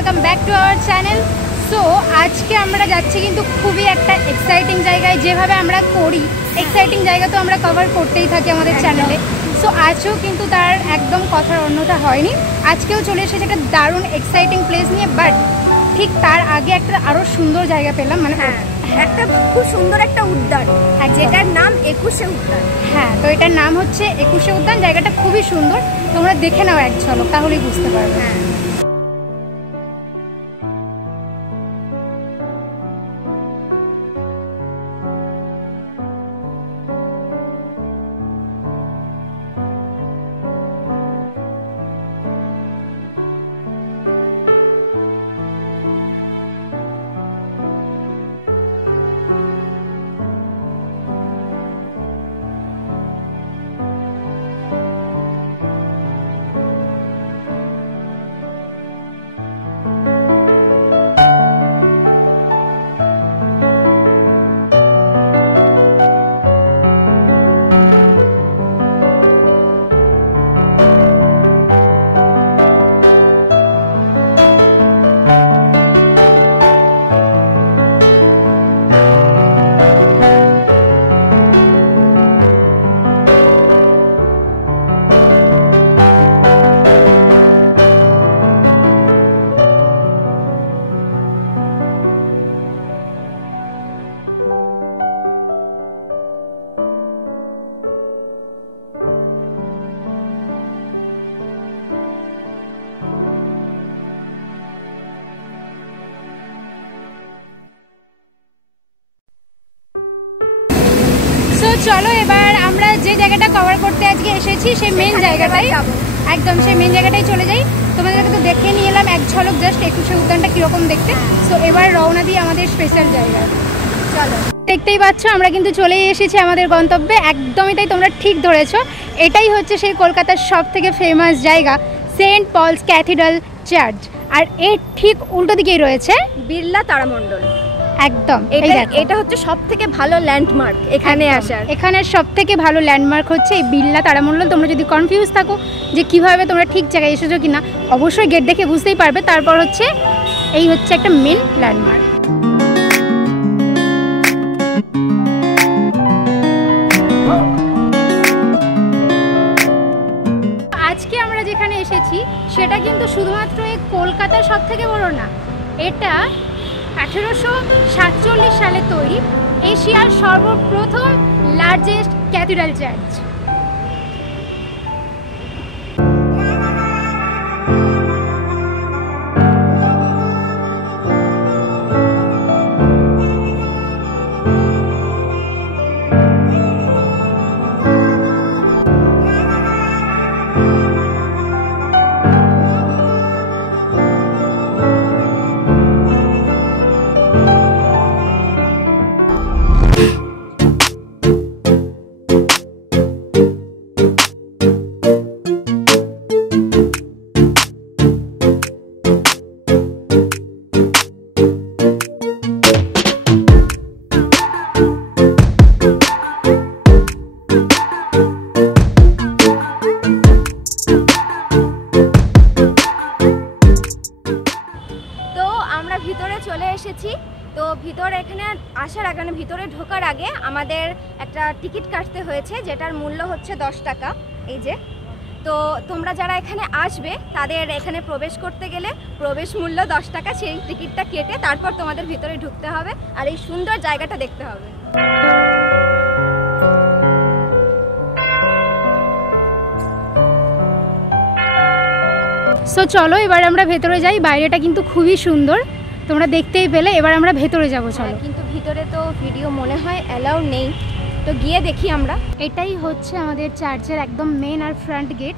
Welcome back to our channel. So আজকে আমরা যাচ্ছি কিন্তু খুবই একটা এক্সাইটিং জায়গায়। যেভাবে আমরা করি এক্সাইটিং জায়গা তো আমরা কভার করতেই থাকি আমাদের চ্যানেলে। সো আজও কিন্তু তার একদম কথার অন্যতা হয়নি। আজকেও চলে এসেছে একটা দারুণ এক্সাইটিং প্লেস নিয়ে, বাট ঠিক তার আগে একটা আরও সুন্দর জায়গা পেলাম, মানে একটা খুব সুন্দর একটা উদ্যান, যেটার নাম 21শে উদ্যান। হ্যাঁ, তো এটার নাম হচ্ছে 21শে উদ্যান। জায়গাটা খুবই সুন্দর, তোমরা দেখে নাও এক ঝলক, তাহলেই বুঝতে পারবে। চলো এবার আমরা যে জায়গাটা কভার করতে আজকে এসেছি সেই মেন জায়গাটাই একদম সেই মেন জায়গাটাই চলে যাই। তোমাদেরকে তো দেখে নিয়ে এলাম এক ঝলক জাস্ট 21শে উদ্যানটা কীরকম দেখতে। সো এবার রওনা দিই আমাদের স্পেশাল জায়গায়। চলো, দেখতেই পাচ্ছ আমরা কিন্তু চলেই এসেছি আমাদের গন্তব্যে। একদমই তাই, তোমরা ঠিক ধরেছ, এটাই হচ্ছে সেই কলকাতার সব থেকে ফেমাস জায়গা সেন্ট পলস ক্যাথিড্রাল চার্চ। আর এর ঠিক উল্টো দিকেই রয়েছে বিড়লা তারামণ্ডল। একদম, এটা হচ্ছে সব থেকে ভালো ল্যান্ডমার্ক এখানে আসার। এখানের সব থেকে ভালো ল্যান্ডমার্ক হচ্ছে এই বিড়লা তারামণ্ডল। তোমরা যদি কনফিউজ থাকো যে কিভাবে তোমরা ঠিক জায়গায় এসেছো কিনা, অবশ্যই গেট দেখে বুঝতেই পারবে। তারপর হচ্ছে এই হচ্ছে একটা মেন ল্যান্ডমার্ক। আজকে আমরা যেখানে এসেছি সেটা কিন্তু শুধুমাত্র এই কলকাতার সব থেকে বড় না, এটা 1847 সালে তৈরি এশিয়ার সর্বপ্রথম লার্জেস্ট ক্যাথিড্রাল চার্চ। তো ভিতরে এখানে আসার আগে, মানে ভিতরে ঢোকার আগে আমাদের একটা টিকিট কাটতে হয়েছে, যেটার মূল্য হচ্ছে 10 টাকা। এই যে, তো তোমরা যারা এখানে আসবে তাদের এখানে প্রবেশ করতে গেলে প্রবেশ মূল্য 10 টাকা, সেই টিকিটটা কেটে তারপর তোমাদের ভিতরে ঢুকতে হবে আর এই সুন্দর জায়গাটা দেখতে হবে। সো চলো এবার আমরা ভেতরে যাই। বাইরেটা কিন্তু খুবই সুন্দর, তোমরা দেখতেই পেলে। এবার আমরা ভেতরে যাবো, চলো। কিন্তু ভিতরে তো ভিডিও মনে হয় অ্যালাউ নেই, তো গিয়ে দেখি আমরা। এটাই হচ্ছে আমাদের চার্চের একদম মেন আর ফ্রন্ট গেট।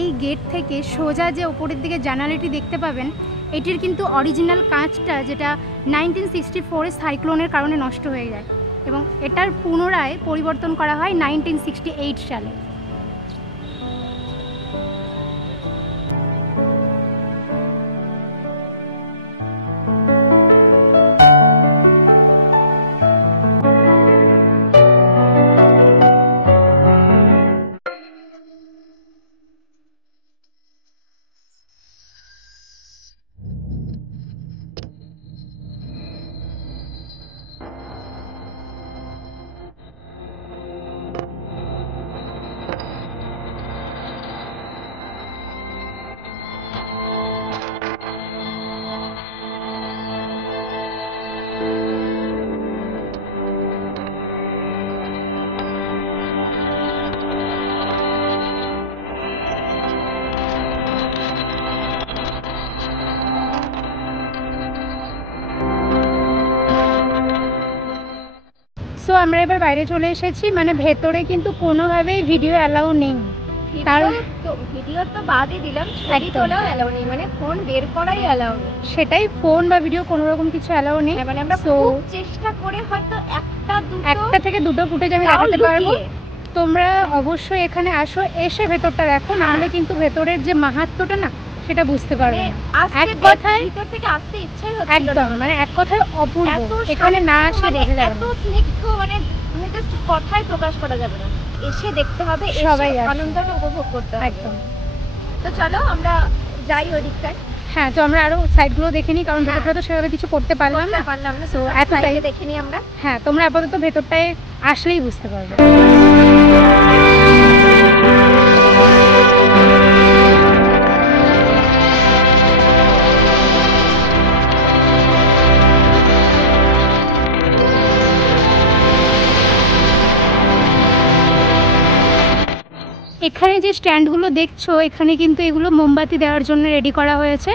এই গেট থেকে সোজা যে ওপরের দিকে জানালাটি দেখতে পাবেন, এটির কিন্তু অরিজিনাল কাঁচটা, যেটা 1964-এ সাইক্লোনের কারণে নষ্ট হয়ে যায়, এবং এটার পুনরায় পরিবর্তন করা হয় 1968 সালে। আমরা এবার বাইরে চলে এসেছি, মানে ভেতরে কিন্তু কোনোভাবেই ভিডিও অ্যালাউ নেই। ভিডিও তো বাদই দিলাম, ছবি তোলাও অ্যালাউ নেই, মানে ফোন বের করাই অ্যালাউ নেই। সেটাই, ফোন বা ভিডিও কোনো রকম কিছু অ্যালাউ নেই। মানে আমরা খুব চেষ্টা করে হয়তো একটা থেকে দুটো ফুটেজ আমি দেখাতে পারবো। তোমরা অবশ্যই এখানে আসো, এসে ভেতরটা দেখো, নাহলে কিন্তু ভেতরের যে মাহাত্ম্যটা না সেটা বুঝতে পারবে। এক কথায় ভিতর থেকে আসতে ইচ্ছাই হচ্ছে একদম, মানে এক কথায় অপূর্ব। এখানে না আসে বোঝা যাবে না, এত স্নিগ্ধ, মানে জাস্ট কথায় প্রকাশ করা যাবে না, এসে দেখতে হবে, সবাই আনন্দটা উপভোগ করতে হবে। একদম। তো চলো আমরা যাই ওদিকটায়। হ্যাঁ, তো আমরা আরো সাইডগুলো দেখে নিই, কারণ ভেতরটা তো সেভাবে কিছু করতে পারলাম না। তো এতটাই দেখে নিই আমরা। হ্যাঁ, তোমরা আপাতত ভেতরটায় আসলেই বুঝতে পারবে। এখানে যে স্ট্যান্ডগুলো দেখছো, এখানে কিন্তু এগুলো মোমবাতি দেওয়ার জন্য রেডি করা হয়েছে।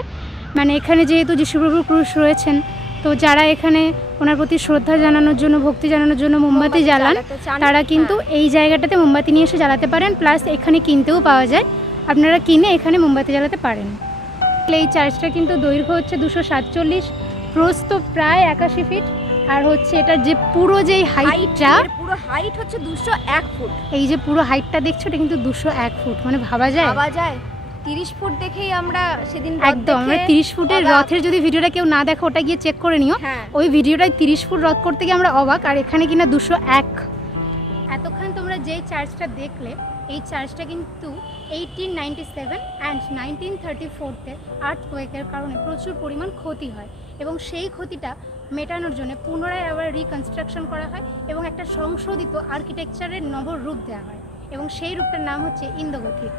মানে এখানে যেহেতু যিশুপ্রভু ক্রুশ রয়েছেন, তো যারা এখানে ওনার প্রতি শ্রদ্ধা জানানোর জন্য, ভক্তি জানানোর জন্য মোমবাতি জ্বালান, তারা কিন্তু এই জায়গাটাতে মোমবাতি নিয়ে এসে জ্বালাতে পারেন। প্লাস এখানে কিনতেও পাওয়া যায়, আপনারা কিনে এখানে মোমবাতি জ্বালাতে পারেন। এই চার্চটা কিন্তু দৈর্ঘ্য হচ্ছে 247, প্রস্থ প্রায় 81 ফিট, আর হচ্ছে এটার যে পুরো যেই হাইটটা, পুরো হাইট হচ্ছে 201 ফুট। এই যে পুরো হাইটটা দেখছো, এটা কিন্তু 201 ফুট, মানে ভাবা যায় 30 ফুট দেখেই আমরা সেদিন একদম, আমরা 30 ফুটের রথের যদি ভিডিওটা কেউ না দেখো, ওটা গিয়ে চেক করে নিও। ওই ভিডিওটাই 30 ফুট রথ করতে গিয়ে আমরা অবাক, আর এখানে কিনা 201। এতক্ষণ তোমরা যেই চার্চটা দেখলে, এই চার্চটা কিন্তু 1897 অ্যান্ড 1934-তে আর্থকোয়েকের কারণে প্রচুর পরিমাণ ক্ষতি হয়, এবং সেই ক্ষতিটা মেটানোর জন্য পুনরায় আবার রিকনস্ট্রাকশন করা হয় এবং একটা সংশোধিত আর্কিটেকচারের নব রূপ দেওয়া হয়, এবং সেই রূপটার নাম হচ্ছে ইন্দো-গথিক।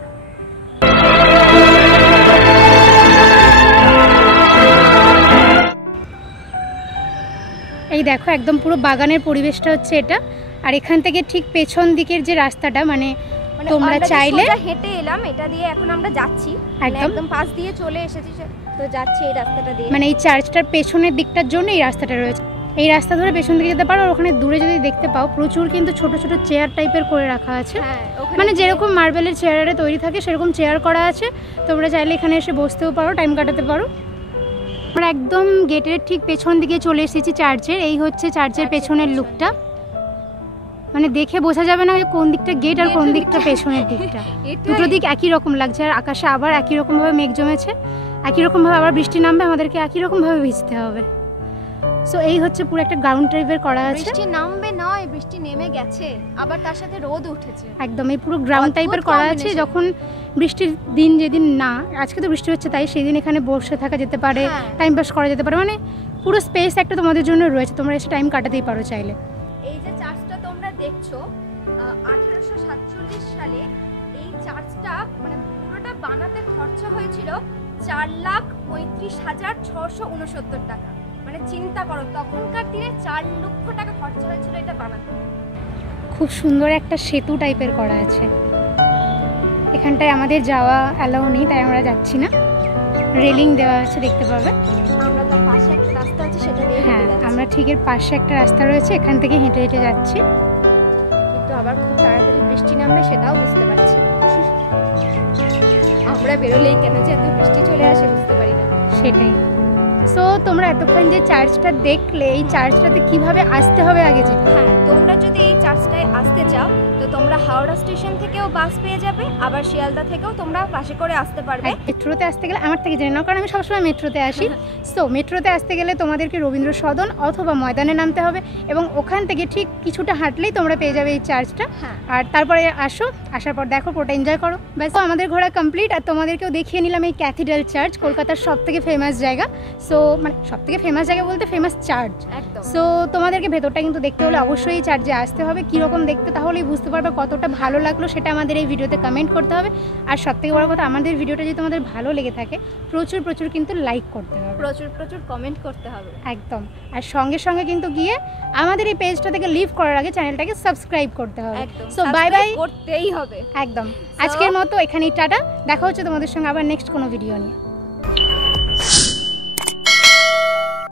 এই দেখো, একদম পুরো বাগানের পরিবেশটা হচ্ছে এটা। আর এখান থেকে ঠিক পেছন দিকের যে রাস্তাটা, মানে তোমরা চাইলে হেঁটে এলাম, এটা দিয়ে এখন আমরা যাচ্ছি, একদম পাশ দিয়ে চলে এসেছি, তো যাচ্ছি এই রাস্তাটা দিয়ে। মানে এই চার্চটার পেছনের দিকটার জন্য এই রাস্তাটা রয়েছে। এই রাস্তা ধরে পেছন দিকে যেতে পারো। আর ওখানে দূরে যদি দেখতে পাও, প্রচুর কিন্তু ছোট ছোট চেয়ার টাইপের করে রাখা আছে, মানে যেরকম মার্বেলের চেয়ারে তৈরি থাকে সেরকম চেয়ার করা আছে। তোমরা চাইলে এখানে এসে বসতেও পারো, টাইম কাটাতে পারো। আমরা একদম গেটের ঠিক পেছন দিকে চলে এসেছি চার্চের। এই হচ্ছে চার্চের পেছনের লুকটা, মানে দেখে বোঝা যাবে না যে কোন দিকটা গেট আর কোন দিকটা পেছনের দিকটা। দুটো দিক একই রকম লাগছে, আর আকাশে আবার একই রকমভাবে মেঘ জমেছে, একই রকমভাবে আবার বৃষ্টি নামবে, আমাদেরকে একই রকমভাবে ভিজতে হবে। সো এই হচ্ছে পুরো একটা গ্রাউন্ড টাইপের করা আছে। বৃষ্টি নামবে নয়, বৃষ্টি নেমে গেছে, আবার তার সাথে রোদ উঠেছে। একদম এই পুরো গ্রাউন্ড টাইপের করা আছে। যখন বৃষ্টির দিন, যেদিন না, আজকে তো বৃষ্টি হচ্ছে, তাই সেই দিন এখানে বসে থাকা যেতে পারে, টাইম পাস করা যেতে পারে, মানে পুরো স্পেস একটা তোমাদের জন্য রয়েছে, তোমরা এসে টাইম কাটাতেই পারো চাইলে। এই যে চার্চটা তোমরা দেখছো, 1847 সালে এই চার্চটা মানে পুরোটা বানাতে খরচা হয়েছিল 4,35,669 টাকা। মানে চিন্তা করো, তখনকার দিনে 4 লক্ষ টাকা খরচা হয়েছিল এটা বানাতে। খুব সুন্দর একটা সেতু টাইপের করা আছে। এখানটায় আমাদের যাওয়া অ্যালাউ নেই, তাই আমরা যাচ্ছি না। রেলিং দেওয়া আছে, দেখতে পাবে। আমরা তার পাশে একটা রাস্তা আছে, সেটা দিয়ে হ্যাঁ, আমরা ঠিক এর পাশে একটা রাস্তা রয়েছে, এখান থেকে হেঁটে হেঁটে যাচ্ছি। কিন্তু আবার খুব তাড়াতাড়ি বৃষ্টি নামবে সেটাও বুঝতে পারছি। আমরা বেরোলেই কেন যে এত বৃষ্টি চলে আসে বুঝতে পারি না। সেটাই। সো তোমরা এতক্ষণ যে চার্চটা দেখলে, এই চার্চটাতে কিভাবে আসতে হবে আগে যে, হ্যাঁ, তোমরা যদি এই চার্চটায় আসতে চাও তো তোমরা হাওড়া স্টেশন থেকেও বাস পেয়ে যাবে, আবার শিয়ালদা থেকেও তোমরা বাসে করে আসতে পারবে। মেট্রোতে আসতে গেলে আমার থেকে জেনে নাও, কারণ আমি সবসময় মেট্রোতে আসি। সো মেট্রোতে আসতে গেলে তোমাদেরকে রবীন্দ্র সদন অথবা ময়দানে নামতে হবে, এবং ওখান থেকে ঠিক কিছুটা হাঁটলেই তোমরা পেয়ে যাবে এই চার্চটা। আর তারপরে আসার পর দেখো, পুরোটা এনজয় করো। ব্যাস, আমাদের ঘোরা কমপ্লিট। আর তোমাদেরকেও দেখিয়ে নিলাম এই ক্যাথিড্রাল চার্চ, কলকাতার সবথেকে ফেমাস জায়গা। সো মানে সবথেকে ফেমাস জায়গা বলতে ফেমাস চার্চ। সো তোমাদেরকে ভেতরটা কিন্তু দেখতে হলে অবশ্যই চার্চে আসতে হবে। কীরকম দেখতে তাহলেই বুঝতে পারবে কতটা ভালো লাগলো, সেটা আমাদের এই ভিডিওতে কমেন্ট করতে হবে। আর সবথেকে বড় কথা, আমাদের ভিডিওটা যদি তোমাদের ভালো লেগে থাকে, প্রচুর প্রচুর কিন্তু লাইক করতে হবে, প্রচুর প্রচুর কমেন্ট করতে হবে একদম। আর সঙ্গে সঙ্গে কিন্তু গিয়ে আমাদের এই পেজটা থেকে লিভ করার আগে চ্যানেলটাকে সাবস্ক্রাইব করতে হবে। সো বাই বাই, করতেই হবে একদম। আজকের মতো এখানেই টাটা, দেখা হচ্ছে তোমাদের সঙ্গে আবার নেক্সট কোনো ভিডিও নিয়ে।